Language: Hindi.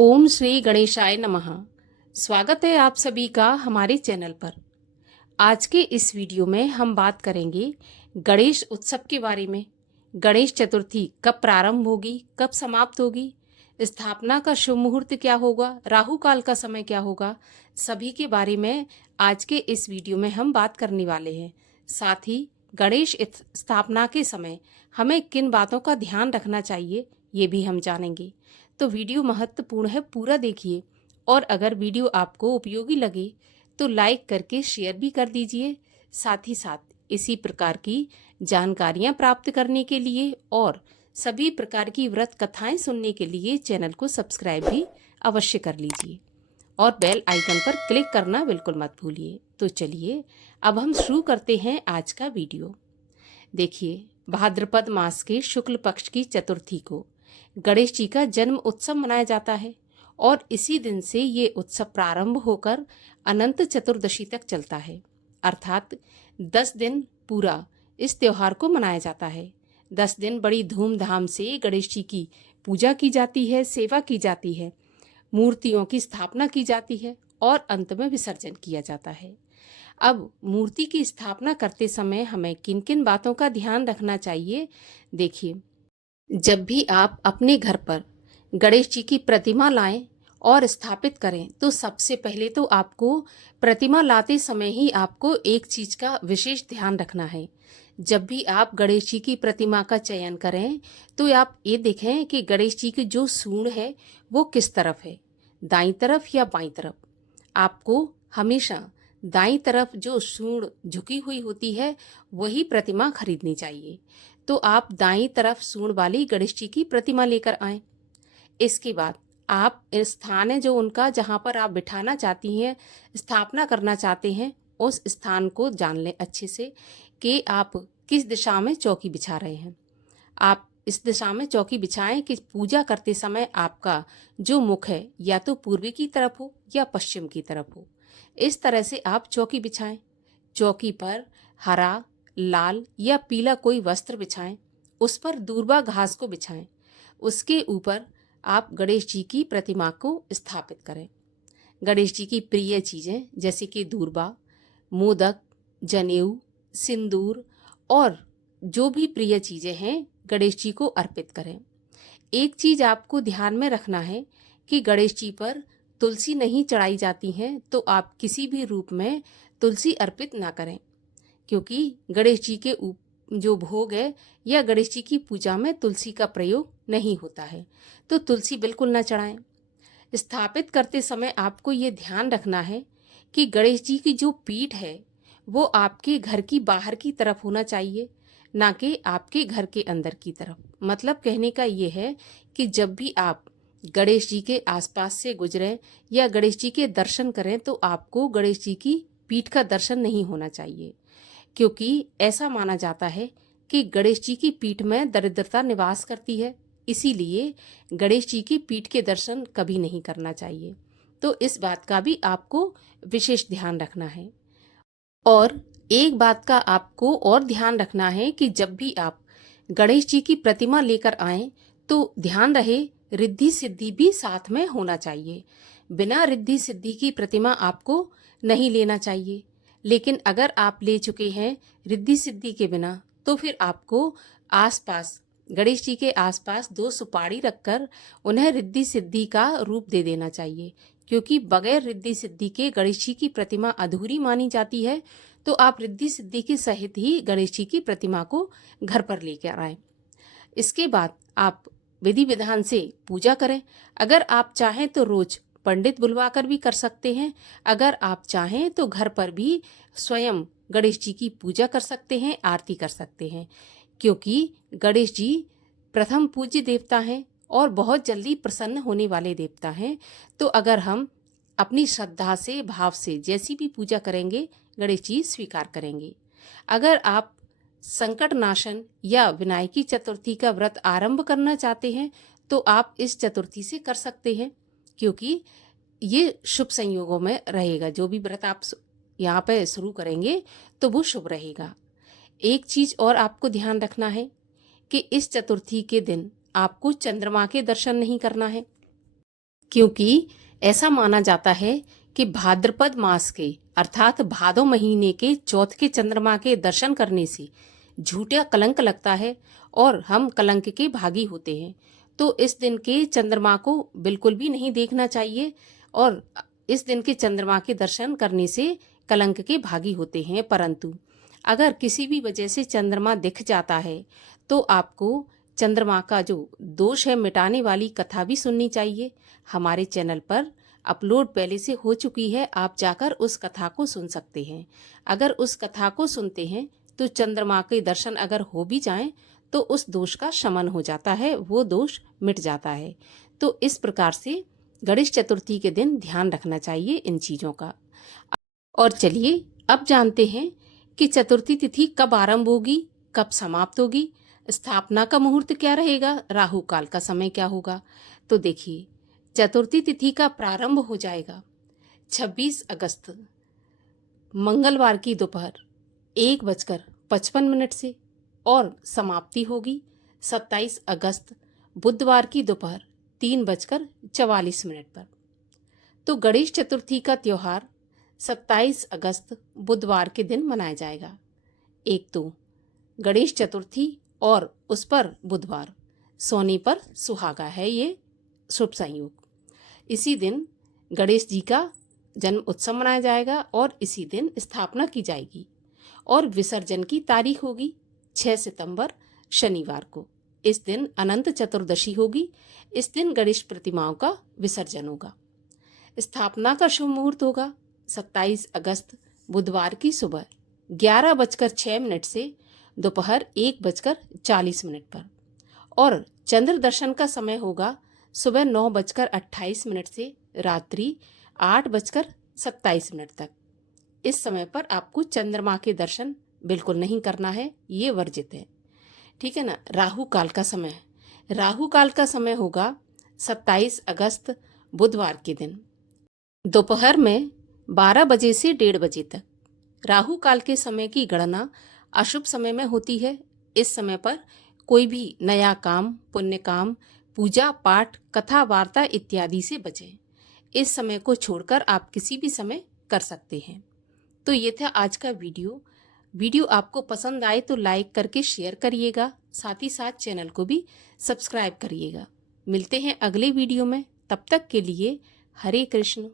ओम श्री गणेशाय नमः। स्वागत है आप सभी का हमारे चैनल पर। आज के इस वीडियो में हम बात करेंगे गणेश उत्सव के बारे में। गणेश चतुर्थी कब प्रारंभ होगी, कब समाप्त होगी, स्थापना का शुभ मुहूर्त क्या होगा, राहु काल का समय क्या होगा, सभी के बारे में आज के इस वीडियो में हम बात करने वाले हैं। साथ ही गणेश स्थापना के समय हमें किन बातों का ध्यान रखना चाहिए ये भी हम जानेंगे। तो वीडियो महत्वपूर्ण है, पूरा देखिए। और अगर वीडियो आपको उपयोगी लगे तो लाइक करके शेयर भी कर दीजिए। साथ ही साथ इसी प्रकार की जानकारियां प्राप्त करने के लिए और सभी प्रकार की व्रत कथाएं सुनने के लिए चैनल को सब्सक्राइब भी अवश्य कर लीजिए और बेल आइकन पर क्लिक करना बिल्कुल मत भूलिए। तो चलिए अब हम शुरू करते हैं आज का वीडियो। देखिए, भाद्रपद मास के शुक्ल पक्ष की चतुर्थी को गणेश जी का जन्म उत्सव मनाया जाता है और इसी दिन से ये उत्सव प्रारंभ होकर अनंत चतुर्दशी तक चलता है। अर्थात 10 दिन पूरा इस त्योहार को मनाया जाता है। 10 दिन बड़ी धूमधाम से गणेश जी की पूजा की जाती है, सेवा की जाती है, मूर्तियों की स्थापना की जाती है और अंत में विसर्जन किया जाता है। अब मूर्ति की स्थापना करते समय हमें किन किन बातों का ध्यान रखना चाहिए, देखिए। जब भी आप अपने घर पर गणेश जी की प्रतिमा लाएं और स्थापित करें तो सबसे पहले तो आपको प्रतिमा लाते समय ही आपको एक चीज का विशेष ध्यान रखना है। जब भी आप गणेश जी की प्रतिमा का चयन करें तो आप ये देखें कि गणेश जी की जो सूंड है वो किस तरफ है, दाईं तरफ या बाईं तरफ। आपको हमेशा दाईं तरफ जो सूंड झुकी हुई होती है वही प्रतिमा खरीदनी चाहिए। तो आप दाईं तरफ सूंड वाली गणेश जी की प्रतिमा लेकर आएं। इसके बाद आप स्थान है जो उनका, जहां पर आप बिठाना चाहती हैं, स्थापना करना चाहते हैं, उस स्थान को जान लें अच्छे से कि आप किस दिशा में चौकी बिछा रहे हैं। आप इस दिशा में चौकी बिछाएं कि पूजा करते समय आपका जो मुख है या तो पूर्वी की तरफ हो या पश्चिम की तरफ हो। इस तरह से आप चौकी बिछाएं। चौकी पर हरा, लाल या पीला कोई वस्त्र बिछाएं। उस पर दूर्वा घास को बिछाएं। उसके ऊपर आप गणेश जी की प्रतिमा को स्थापित करें। गणेश जी की प्रिय चीजें जैसे कि दूर्वा, मोदक, जनेऊ, सिंदूर और जो भी प्रिय चीजें हैं गणेश जी को अर्पित करें। एक चीज आपको ध्यान में रखना है कि गणेश जी पर तुलसी नहीं चढ़ाई जाती है, तो आप किसी भी रूप में तुलसी अर्पित ना करें, क्योंकि गणेश जी के जो भोग है या गणेश जी की पूजा में तुलसी का प्रयोग नहीं होता है, तो तुलसी बिल्कुल ना चढ़ाएं। स्थापित करते समय आपको ये ध्यान रखना है कि गणेश जी की जो पीठ है वो आपके घर की बाहर की तरफ होना चाहिए, ना कि आपके घर के अंदर की तरफ। मतलब कहने का ये है कि जब भी आप गणेश जी के आसपास से गुजरें या गणेश जी के दर्शन करें तो आपको गणेश जी की पीठ का दर्शन नहीं होना चाहिए, क्योंकि ऐसा माना जाता है कि गणेश जी की पीठ में दरिद्रता निवास करती है। इसीलिए गणेश जी की पीठ के दर्शन कभी नहीं करना चाहिए। तो इस बात का भी आपको विशेष ध्यान रखना है। और एक बात का आपको और ध्यान रखना है कि जब भी आप गणेश जी की प्रतिमा लेकर आएं तो ध्यान रहे रिद्धि सिद्धि भी साथ में होना चाहिए। बिना रिद्धि सिद्धि की प्रतिमा आपको नहीं लेना चाहिए। लेकिन अगर आप ले चुके हैं रिद्धि सिद्धि के बिना तो फिर आपको आसपास, गणेश जी के आसपास 2 सुपारी रखकर उन्हें रिद्धि सिद्धि का रूप दे देना चाहिए, क्योंकि बगैर रिद्धि सिद्धि के गणेश जी की प्रतिमा अधूरी मानी जाती है। तो आप रिद्धि सिद्धि के सहित ही गणेश जी की प्रतिमा को घर पर लेकर आए। इसके बाद आप विधि विधान से पूजा करें। अगर आप चाहें तो रोज पंडित बुलवाकर भी कर सकते हैं। अगर आप चाहें तो घर पर भी स्वयं गणेश जी की पूजा कर सकते हैं, आरती कर सकते हैं, क्योंकि गणेश जी प्रथम पूज्य देवता हैं और बहुत जल्दी प्रसन्न होने वाले देवता हैं। तो अगर हम अपनी श्रद्धा से, भाव से जैसी भी पूजा करेंगे गणेश जी स्वीकार करेंगे। अगर आप संकट नाशन या विनायकी चतुर्थी का व्रत आरंभ करना चाहते हैं तो आप इस चतुर्थी से कर सकते हैं, क्योंकि ये शुभ संयोगों में रहेगा। जो भी व्रत आप यहाँ पे शुरू करेंगे तो वो शुभ रहेगा। एक चीज और आपको ध्यान रखना है कि इस चतुर्थी के दिन आपको चंद्रमा के दर्शन नहीं करना है। क्योंकि ऐसा माना जाता है कि भाद्रपद मास के अर्थात भादो महीने के चौथ के चंद्रमा के दर्शन करने से झूठा कलंक लगता है और हम कलंक के भागी होते हैं। तो इस दिन के चंद्रमा को बिल्कुल भी नहीं देखना चाहिए और इस दिन के चंद्रमा के दर्शन करने से कलंक के भागी होते हैं। परंतु अगर किसी भी वजह से चंद्रमा दिख जाता है तो आपको चंद्रमा का जो दोष है मिटाने वाली कथा भी सुननी चाहिए। हमारे चैनल पर अपलोड पहले से हो चुकी है, आप जाकर उस कथा को सुन सकते हैं। अगर उस कथा को सुनते हैं तो चंद्रमा के दर्शन अगर हो भी जाएं तो उस दोष का शमन हो जाता है, वो दोष मिट जाता है। तो इस प्रकार से गणेश चतुर्थी के दिन ध्यान रखना चाहिए इन चीज़ों का। और चलिए अब जानते हैं कि चतुर्थी तिथि कब आरंभ होगी, कब समाप्त होगी, स्थापना का मुहूर्त क्या रहेगा, राहु काल का समय क्या होगा। तो देखिए, चतुर्थी तिथि का प्रारंभ हो जाएगा 26 अगस्त मंगलवार की दोपहर 1:55 से और समाप्ति होगी 27 अगस्त बुधवार की दोपहर 3:44 पर। तो गणेश चतुर्थी का त्योहार 27 अगस्त बुधवार के दिन मनाया जाएगा। एक तो गणेश चतुर्थी और उस पर बुधवार, सोने पर सुहागा है ये शुभ संयोग। इसी दिन गणेश जी का जन्म उत्सव मनाया जाएगा और इसी दिन स्थापना की जाएगी और विसर्जन की तारीख होगी 6 सितंबर शनिवार को। इस दिन अनंत चतुर्दशी होगी। इस दिन गणेश प्रतिमाओं का विसर्जन होगा। स्थापना का शुभ मुहूर्त होगा 27 अगस्त बुधवार की सुबह 11:06 से दोपहर 1:40 पर और चंद्र दर्शन का समय होगा सुबह 9:28 से रात्रि 8:27 तक। इस समय पर आपको चंद्रमा के दर्शन बिल्कुल नहीं करना है, ये वर्जित है, ठीक है ना। राहु काल का समय, राहु काल का समय होगा 27 अगस्त बुधवार के दिन दोपहर में 12 बजे से 1:30 बजे तक। राहु काल के समय की गणना अशुभ समय में होती है। इस समय पर कोई भी नया काम, पुण्य काम, पूजा पाठ, कथा वार्ता इत्यादि से बचें। इस समय को छोड़कर आप किसी भी समय कर सकते हैं। तो ये था आज का वीडियो आपको पसंद आए तो लाइक करके शेयर करिएगा, साथ ही साथ चैनल को भी सब्सक्राइब करिएगा। मिलते हैं अगले वीडियो में, तब तक के लिए हरे कृष्ण।